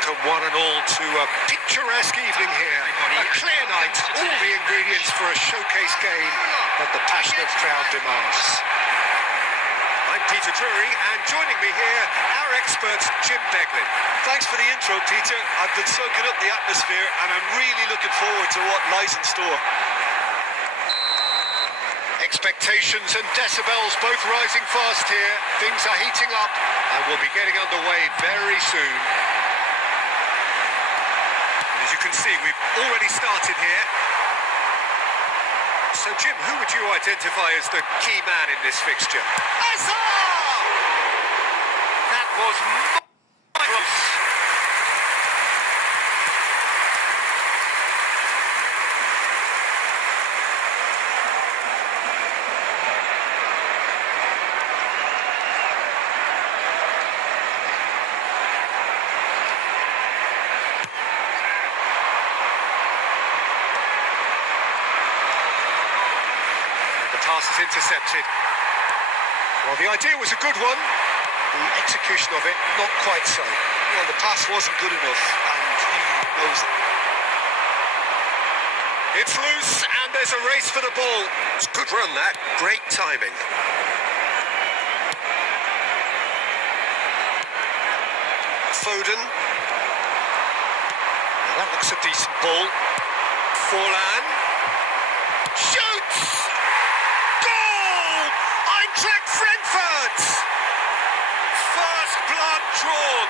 Welcome one and all to a picturesque evening here. A clear night, all the ingredients for a showcase game that the passionate crowd demands. I'm Peter Drury, and joining me here, our expert, Jim Beglin. Thanks for the intro, Peter. I've been soaking up the atmosphere, and I'm really looking forward to what lies in store. Expectations and decibels both rising fast here. Things are heating up, and we'll be getting underway very soon. As you can see, we've already started here. So, Jim, who would you identify as the key man in this fixture? That was marvelous. Pass is intercepted. Well, the idea was a good one. The execution of it, not quite so. Well, the pass wasn't good enough, and he knows it. It's loose, and there's a race for the ball. It's a good run, that. Great timing. Foden. Now, that looks a decent ball. Forlan. Shoots! Frankfurt! First blood drawn.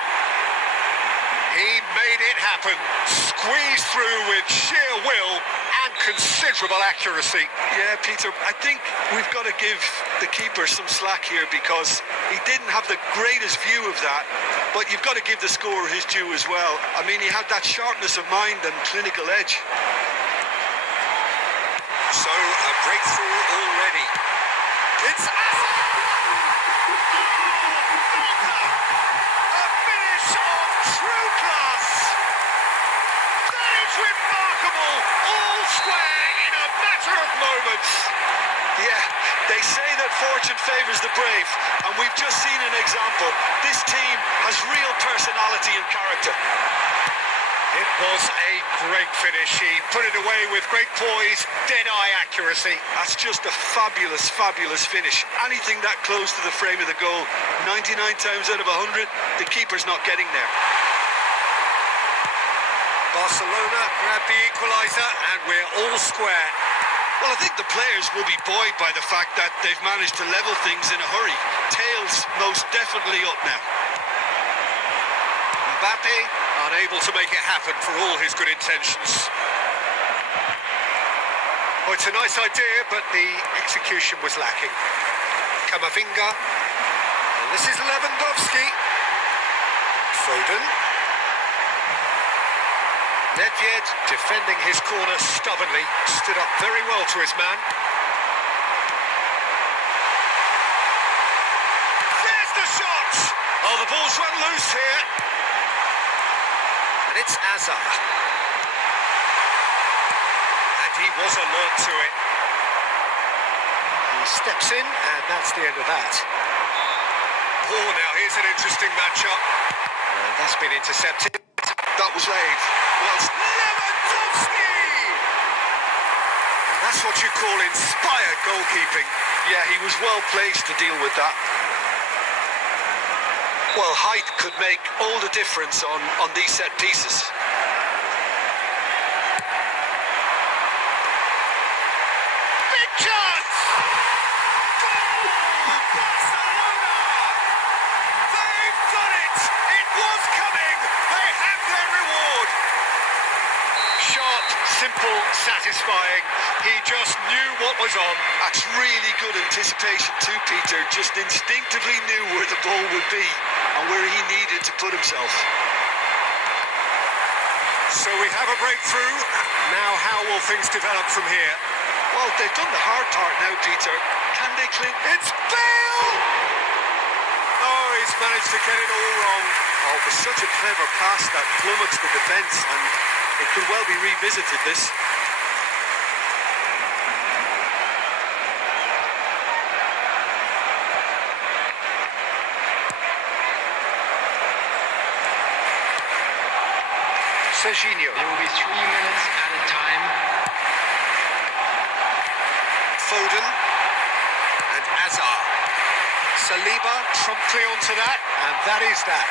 He made it happen. Squeezed through with sheer will and considerable accuracy. Yeah, Peter, I think we've got to give the keeper some slack here because he didn't have the greatest view of that, but you've got to give the scorer his due as well. I mean, he had that sharpness of mind and clinical edge. So, a breakthrough already. It's a finish of true class. That is remarkable. All square in a matter of moments. Yeah, they say that fortune favours the brave, and we've just seen an example. This team has real personality and character. It was a great finish. He put it away with great poise, dead-eye accuracy. That's just a fabulous, fabulous finish. Anything that close to the frame of the goal, 99 times out of 100, the keeper's not getting there. Barcelona grabbed the equaliser, and we're all square. Well, I think the players will be buoyed by the fact that they've managed to level things in a hurry. Tails most definitely up now. Mbappe unable to make it happen for all his good intentions. Oh, it's a nice idea, but the execution was lacking. Camavinga. And this is Lewandowski. Foden. Nedved defending his corner stubbornly. Stood up very well to his man. There's the shot! Oh, the ball's run loose here. And it's Azar. And he was alert to it. He steps in, and that's the end of that. Oh, now here's an interesting matchup. And that's been intercepted. That was late. Well, Lewandowski! And that's what you call inspired goalkeeping. Yeah, he was well placed to deal with that. Well, height could make all the difference on these set pieces. Big chance! Goal! Barcelona! They've done it! It was coming! They have their reward! Sharp, simple, satisfying. He just knew what was on. That's really good anticipation too, Peter. Just instinctively knew where the ball would be and where he needed to put himself. So we have a breakthrough. Now how will things develop from here? Well, they've done the hard part now, Peter. Can they cling? It's Bale! Oh, he's managed to get it all wrong. Oh, it was such a clever pass that plummets the defence, and it could well be revisited, this. Serginho. There will be 3 minutes at a time. Foden and Azar. Saliba promptly onto that, and that is that.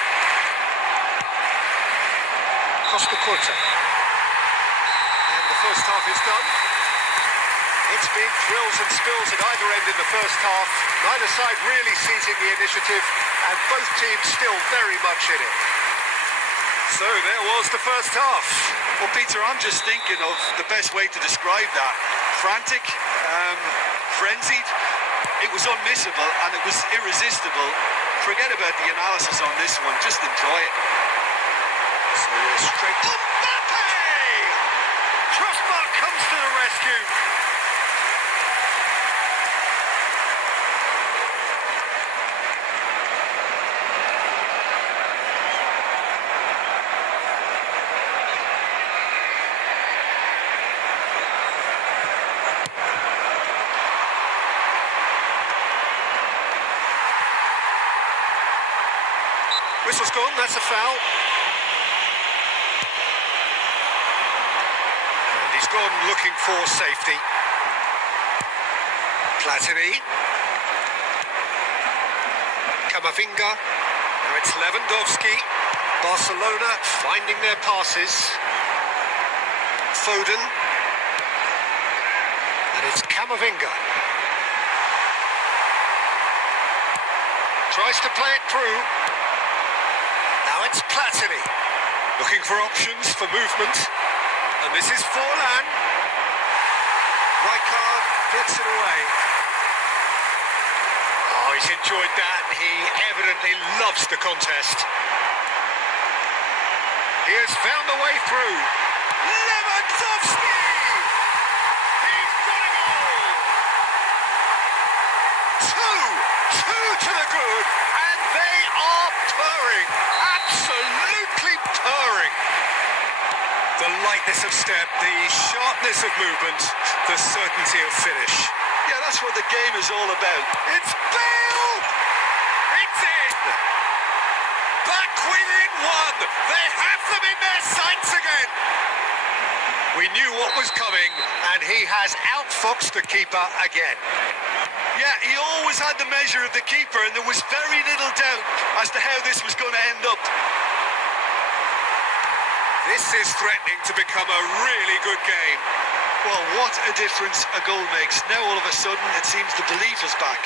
Costa Curta. And the first half is done. It's been thrills and spills at either end in the first half. Neither side really seizing the initiative, and both teams still very much in it. So there was the first half. Well, Peter, I'm just thinking of the best way to describe that. Frantic, frenzied. It was unmissable and it was irresistible. Forget about the analysis on this one. Just enjoy it. So we're straight. Mbappe! Crossbar comes to the rescue. Whistle's gone, that's a foul. And he's gone looking for safety. Platini. Camavinga. Now it's Lewandowski. Barcelona finding their passes. Foden. And it's Camavinga. Tries to play it through. Now it's Platini, looking for options for movement, and this is Forlan. Rijkaard gets it away. Oh, he's enjoyed that. He evidently loves the contest. He has found a way through. Lewandowski! He's got a goal! Two to the good, and they are purring. Absolutely purring. The lightness of step, the sharpness of movement, the certainty of finish. Yeah, that's what the game is all about. It's Bale! It's in! Back within one! They have them in their sights again! We knew what was coming, and he has outfoxed the keeper again. Yeah, he always had the measure of the keeper, and there was very little doubt as to how this was going to end up. This is threatening to become a really good game. Well, what a difference a goal makes. Now all of a sudden it seems the belief is back.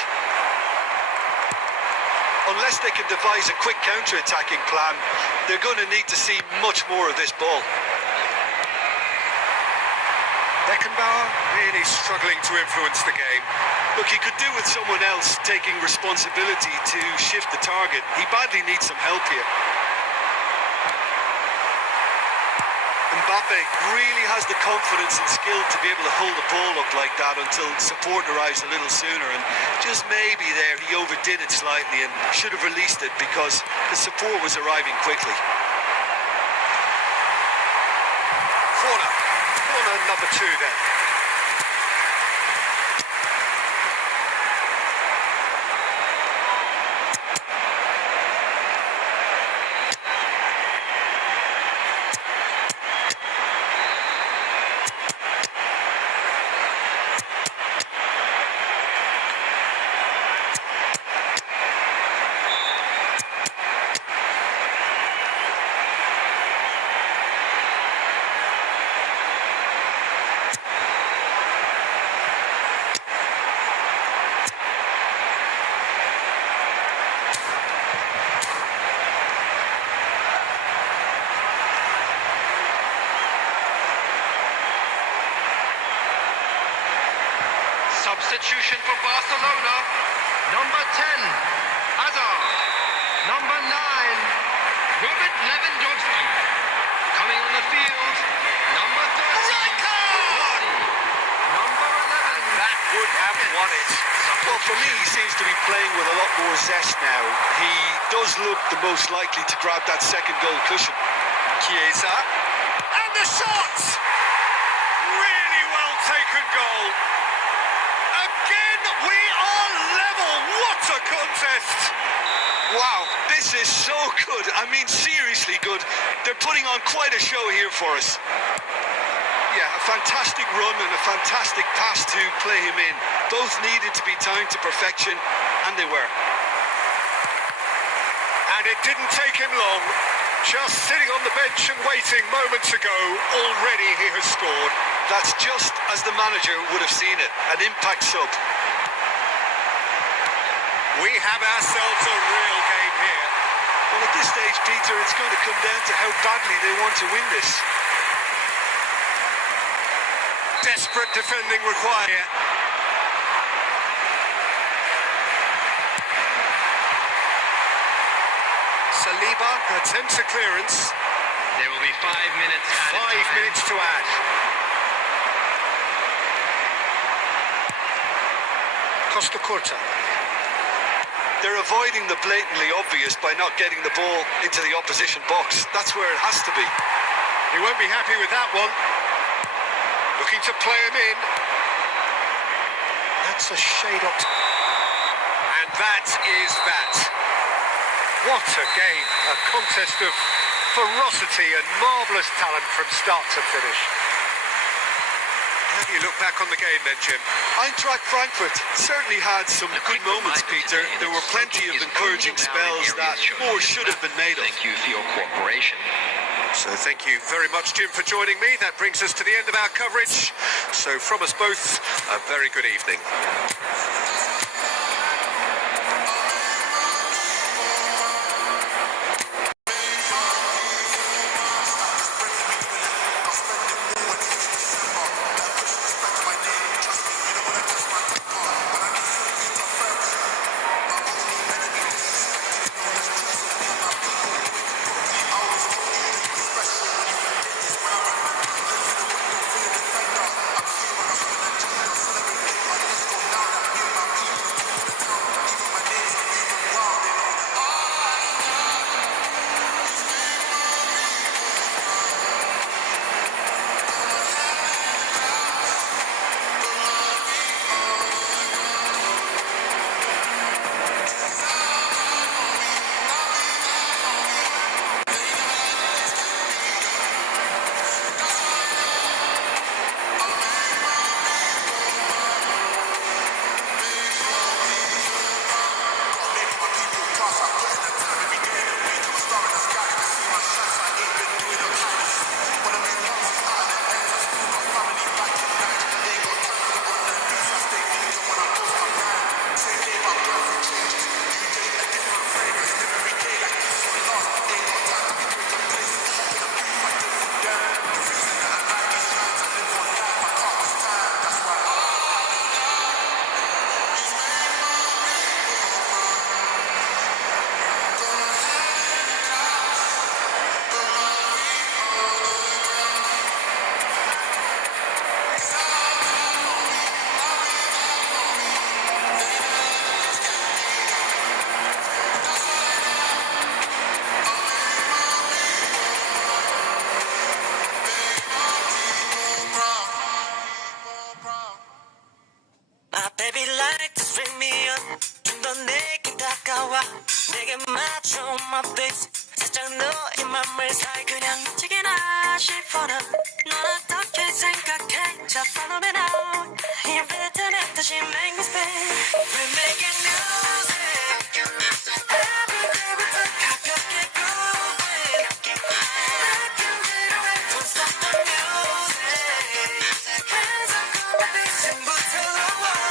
Unless they can devise a quick counter-attacking plan, they're going to need to see much more of this ball. Beckenbauer really struggling to influence the game. Look, he could do with someone else taking responsibility to shift the target. He badly needs some help here. Mbappe really has the confidence and skill to be able to hold the ball up like that until support arrives a little sooner, and just maybe there he overdid it slightly and should have released it because the support was arriving quickly. Corner number 2 then. Substitution for Barcelona. Number 10, Azar. Number 9, Robert Lewandowski. Coming on the field, number 13, Rijkaard! number 11. That would have won it. Well, for me, he seems to be playing with a lot more zest now. He does look the most likely to grab that second goal cushion. Chiesa. And the shot! Really well taken goal. Again, we are level. What a contest! Wow, this is so good. I mean, seriously good. They're putting on quite a show here for us. Yeah, a fantastic run and a fantastic pass to play him in. Both needed to be timed to perfection, and they were. And it didn't take him long. Just sitting on the bench and waiting moments ago, already he has scored. That's just as the manager would have seen it, an impact sub. We have ourselves a real game here. Well, at this stage, Peter, it's going to come down to how badly they want to win this. Desperate defending required. Saliba attempts a clearance. There will be 5 minutes added 5 time. minutes to add. Costa Curta. They're avoiding the blatantly obvious by not getting the ball into the opposition box. That's where it has to be. He won't be happy with that one. Looking to play him in. That's a shade up. And that is that. What a game. A contest of ferocity and marvellous talent from start to finish. How do you look back on the game then, Jim? Eintracht Frankfurt certainly had some good moments, Peter. There were plenty of encouraging spells that more should have been made of. Thank you for your cooperation. So thank you very much, Jim, for joining me. That brings us to the end of our coverage. So from us both, a very good evening. my face 살짝 너의 맘을 살 그냥 미치게나 싶어나 넌 어떻게 생각해 Just follow me now You're better than 다시 make me stay We're making music Every day bu터 가볍게 grooving 느낌 지루해 Don't stop the music Hands up on my feet 지금부터 lower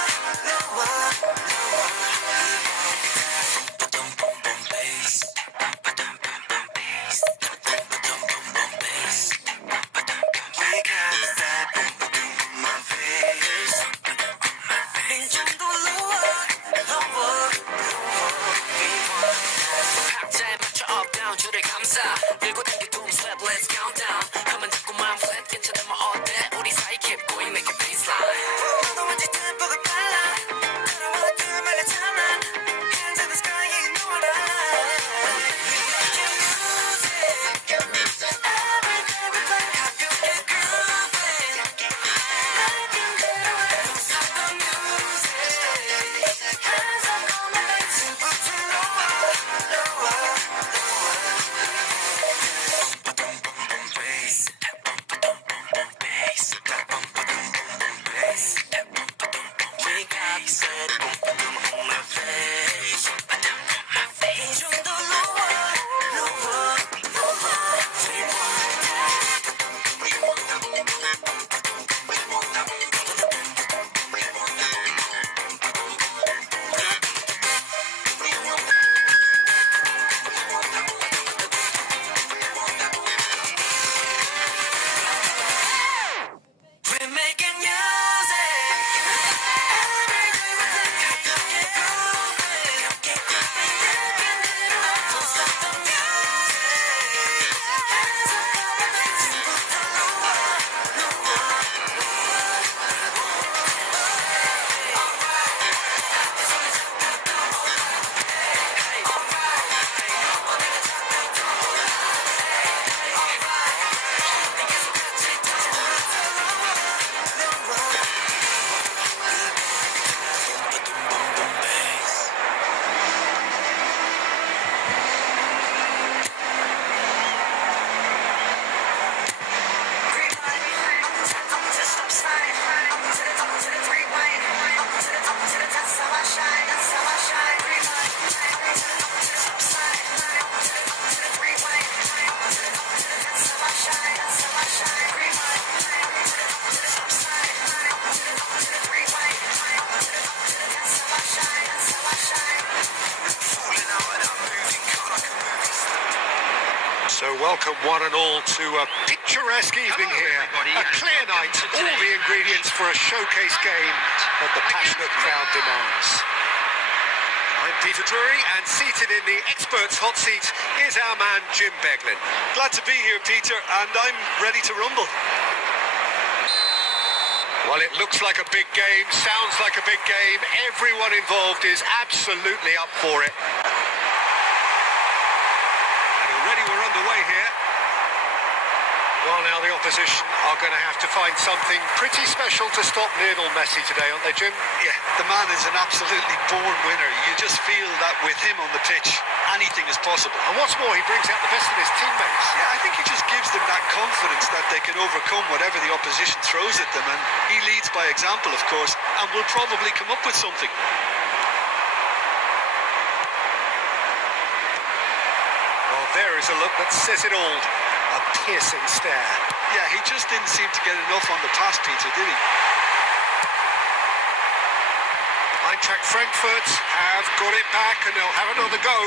So welcome one and all to a picturesque evening here. A clear night, all the ingredients for a showcase game that the passionate crowd demands. I'm Peter Drury, and seated in the experts' hot seat is our man Jim Beglin. Glad to be here, Peter, and I'm ready to rumble. Well, it looks like a big game, sounds like a big game. Everyone involved is absolutely up for it. And already we're underway here. Well, now the opposition are going to have to find something pretty special to stop Lionel Messi today, aren't they, Jim? Yeah, the man is an absolutely born winner. You just feel that with him on the pitch, anything is possible. And what's more, he brings out the best in his teammates. Yeah, I think he just gives them that confidence that they can overcome whatever the opposition throws at them, and he leads by example, of course, and will probably come up with something. Well, there is a look that says it all. A piercing stare. Yeah, he just didn't seem to get enough on the pass, Peter, did he? Eintracht Frankfurt have got it back and they'll have another go.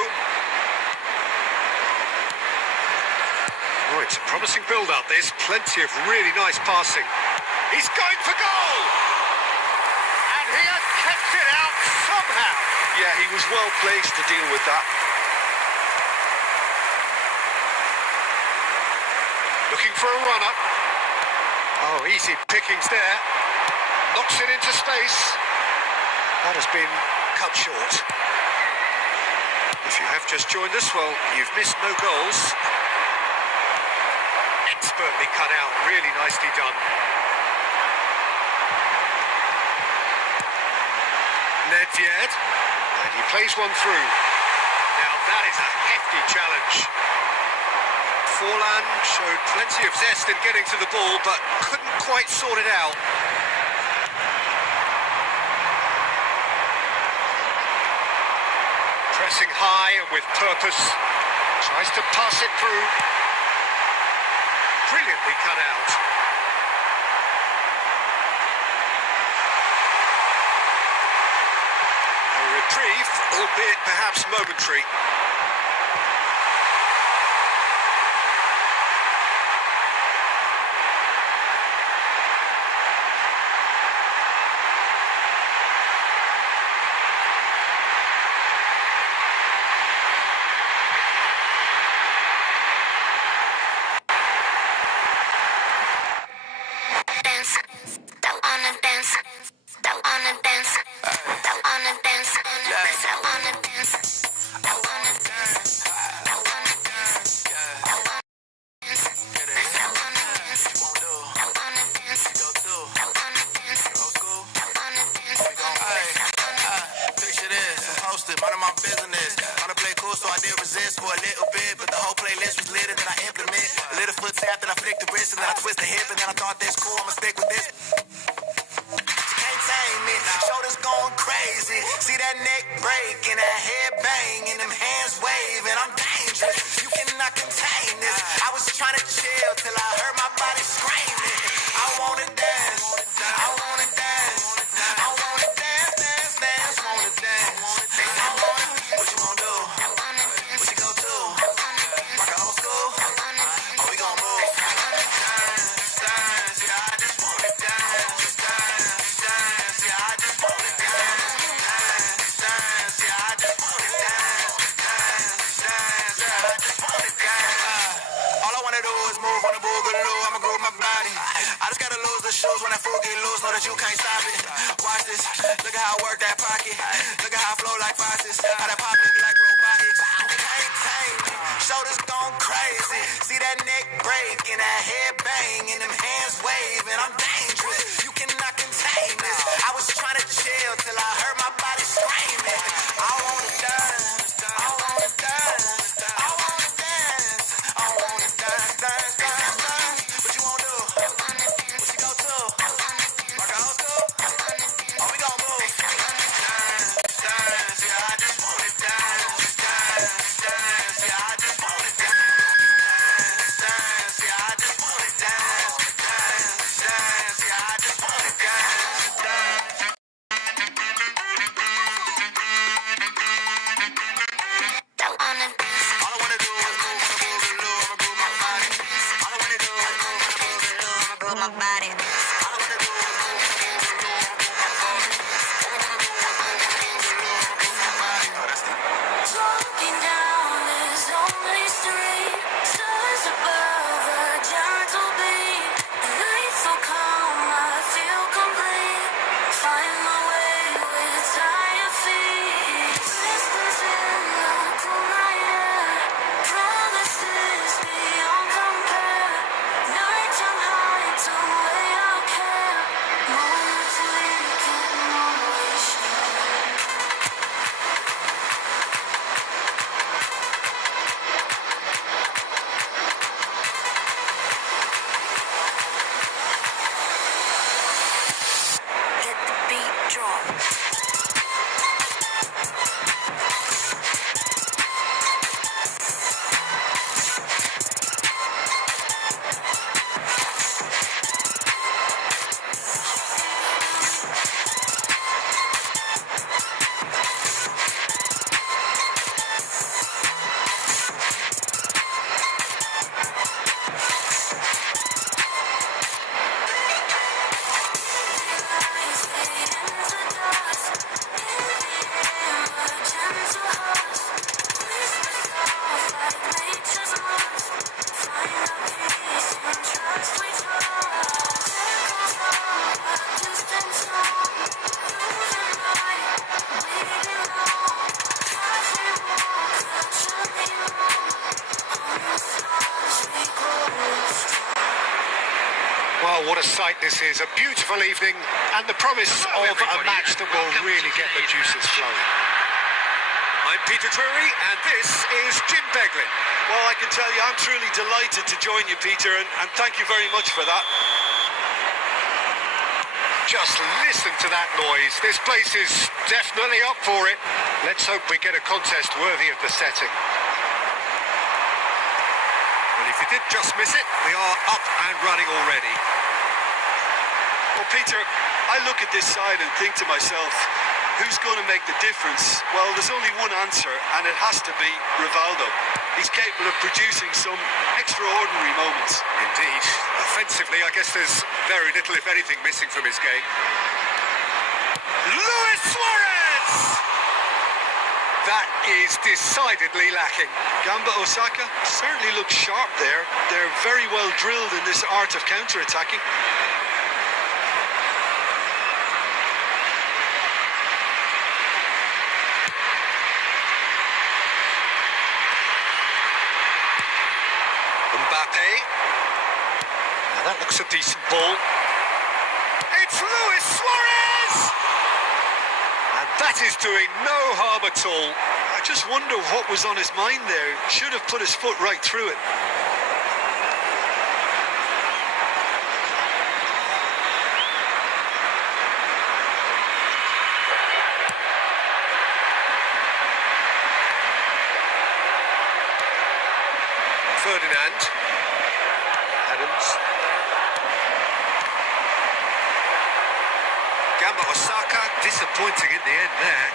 Oh, it's a promising build-up. There's plenty of really nice passing. He's going for goal! And he has kept it out somehow. Yeah, he was well placed to deal with that. Looking for a runner. Oh, easy pickings there. Knocks it into space. That has been cut short. If you have just joined us, well, you've missed no goals. Expertly cut out, really nicely done. Nedved, and he plays one through. Now that is a hefty challenge. Forlan showed plenty of zest in getting to the ball, but couldn't quite sort it out. Pressing high and with purpose. Tries to pass it through. Brilliantly cut out. A reprieve, albeit perhaps momentary. For a little bit, but the whole playlist was lit, and then I implement a little foot tap, then I flick the wrist, and then I twist the hip, and then I thought that's cool, I'ma stick with this. Can't tame me, shoulders going crazy, see that neck break and that head bang and them hands waving, I'm dangerous, you cannot contain this. I was trying to chill till I heard my body screaming. I wanna dance, I wanna dance, I wanna dance, dance, dance, wanna dance. I wanna, what you wanna do? Shoes when that fool get loose, know that you can't stop it. Watch this, look at how I work that pocket. Look at how I flow like faucets. How that pop look like robotics. You can't tame me, shoulders gone crazy. See that neck break and that head bang and them hands waving. I'm dangerous, you cannot contain this. I was trying to chill till I heard my body screaming. I wanna dance, I wanna dance, I wanna dance, I wanna dance, dance, dance, dance. What you wanna do? Oh, what a sight this is. A beautiful evening and the promise of a match that will really get the juices flowing. I'm Peter Drury and this is Jim Beglin. Well, I can tell you I'm truly delighted to join you, Peter, and thank you very much for that. Just listen to that noise. This place is definitely up for it. Let's hope we get a contest worthy of the setting. Well, if you did just miss it, we are up and running already. Well, Peter, I look at this side and think to myself, who's going to make the difference? Well, there's only one answer, and it has to be Rivaldo. He's capable of producing some extraordinary moments. Indeed. Offensively, I guess there's very little, if anything, missing from his game. Luis Suarez! That is decidedly lacking. Gamba Osaka certainly looks sharp there. They're very well drilled in this art of counter-attacking. Mbappe. Now that looks a decent ball. It's Luis Suarez! And that is doing no harm at all. I just wonder what was on his mind there. Should have put his foot right through it. Ferdinand. Adams. Gamba Osaka, disappointing in the end there.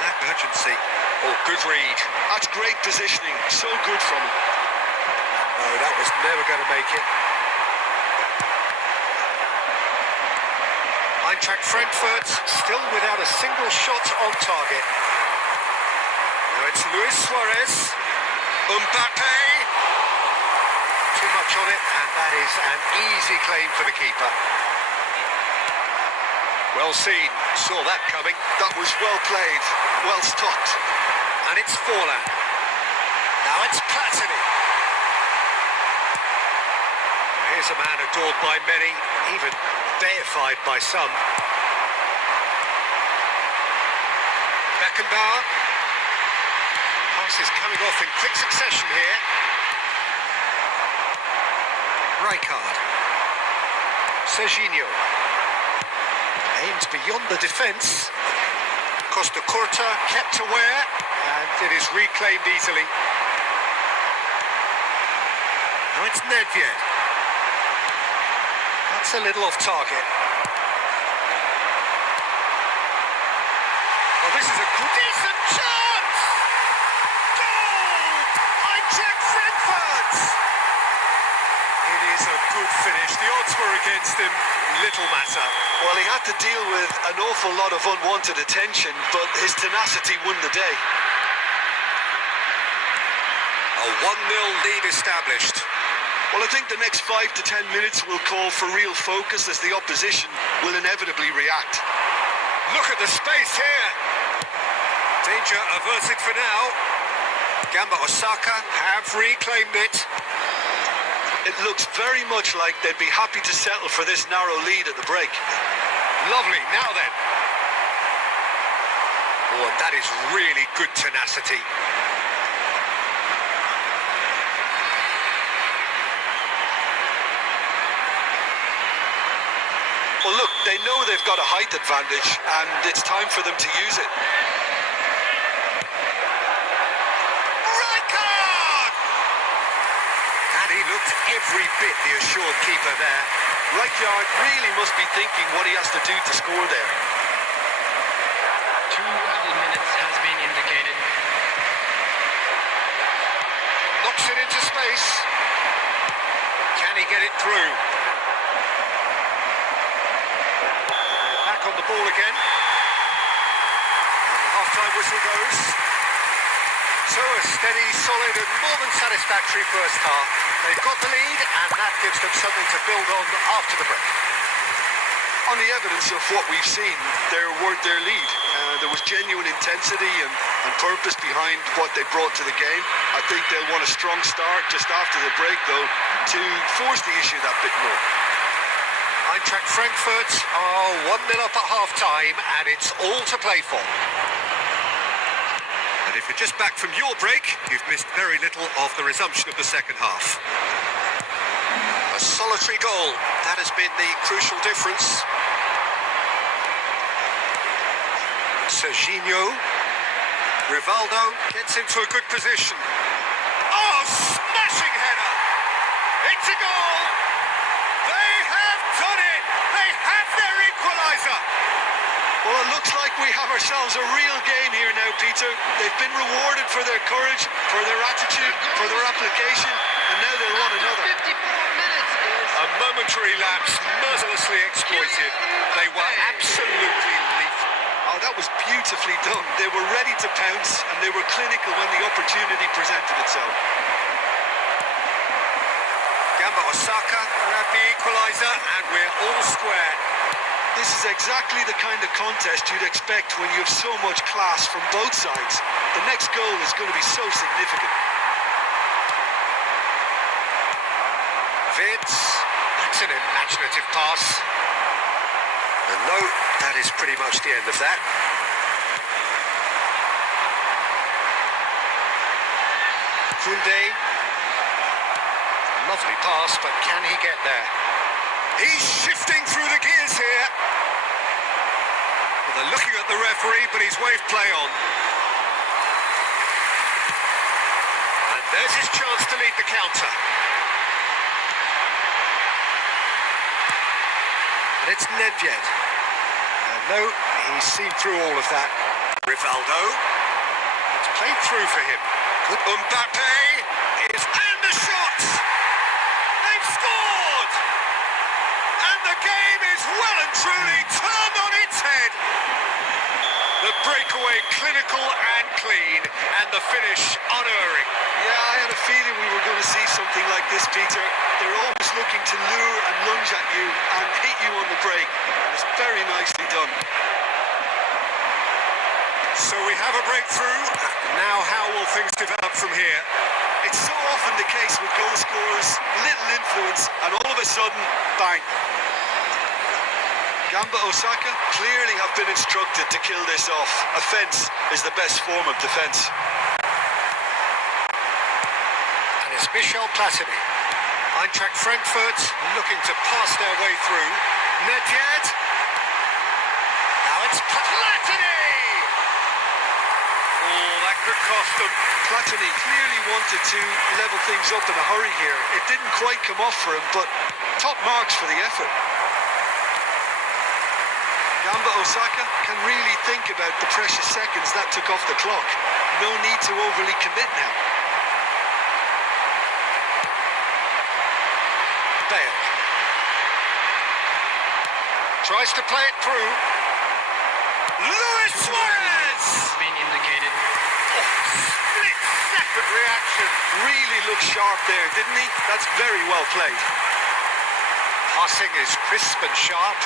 Lack of urgency. Oh, good read. That's great positioning. So good from him. No, that was never going to make it. Eintracht Frankfurt still without a single shot on target. Now it's Luis Suarez. Mbappe. Too much on it, and that is an easy claim for the keeper. Well seen, saw that coming. That was well played, well stopped. And it's Forlan. Now it's Platini. Well, here's a man adored by many, even deified by some. Beckenbauer. Passes coming off in quick succession here. Rijkaard. Serginho. Aims beyond the defence. Costa Curta kept aware, and it is reclaimed easily. Now it's Nedved. That's a little off target. Oh, this is a decent chance! Goal! Eintracht Frankfurt! It is a good finish. The odds were against him. Little matter. Well, he had to deal with an awful lot of unwanted attention, but his tenacity won the day. A 1-0 lead established. Well, I think the next 5 to 10 minutes will call for real focus as the opposition will inevitably react. Look at the space here. Danger averted for now. Gamba Osaka have reclaimed it. It looks very much like they'd be happy to settle for this narrow lead at the break. Lovely, now then. Oh, and that is really good tenacity. Well, look, they know they've got a height advantage, and it's time for them to use it. Rijkaard! And he looked every bit the assured keeper there. Rijkaard really must be thinking what he has to do to score there. 2 minutes has been indicated. Knocks it into space. Can he get it through? Back on the ball again. And the half-time whistle goes. So a steady, solid and more than satisfactory first half. They've got the lead and that gives them something to build on after the break. On the evidence of what we've seen, they're worth their lead. There was genuine intensity and purpose behind what they brought to the game. I think they'll want a strong start just after the break, though, to force the issue that bit more. Eintracht Frankfurt are 1-0 up at half-time, and it's all to play for. And if you're just back from your break, you've missed very little of the resumption of the second half. A solitary goal, that has been the crucial difference. Serginho. Rivaldo gets into a good position. Oh, smashing header! It's a goal! They have done it! They have their equaliser! Well, it looks like we have ourselves a real game here now, Peter. They've been rewarded for their courage, for their attitude, for their application, and now they'll want another. 54 minutes is... A momentary lapse, mercilessly exploited. They were absolutely lethal. Oh, that was beautifully done. They were ready to pounce, and they were clinical when the opportunity presented itself. Gamba Osaka grabbed the equaliser, and we're all square. This is exactly the kind of contest you'd expect when you have so much class from both sides. The next goal is going to be so significant. Vitz, that's an imaginative pass. And no, that is pretty much the end of that. Koundé. Lovely pass, but can he get there? He's shifting through the gears here. Well, they're looking at the referee, but he's waved play on. And there's his chance to lead the counter. And it's Nedved. No, he's seen through all of that. Rivaldo. It's played through for him. Good. Mbappe is... And the shot! They've scored! And the game is well and truly turned on its head. The breakaway clinical and clean, and the finish unerring. Yeah, I had a feeling we were going to see something like this, Peter. They're always looking to lure and lunge at you and hit you on the break. It's very nicely done. So we have a breakthrough. Now how will things develop from here? It's so often the case with goal scorers, little influence, and all of a sudden, bang. Gamba Osaka clearly have been instructed to kill this off. Offence is the best form of defence. And it's Michel Platini. Eintracht Frankfurt looking to pass their way through. Nedved. Now it's Platini! Oh, that could cost them. Platini clearly wanted to level things up in a hurry here. It didn't quite come off for him, but top marks for the effort. Gamba Osaka can really think about the precious seconds that took off the clock. No need to overly commit now. Bale tries to play it through. Luis Suarez! Been indicated. Oh, split-second reaction. Really looked sharp there, didn't he? That's very well played. Passing is crisp and sharp.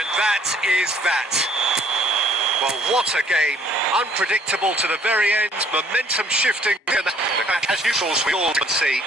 And that is that. Well, what a game. Unpredictable to the very end. Momentum shifting. As usual, we all can see.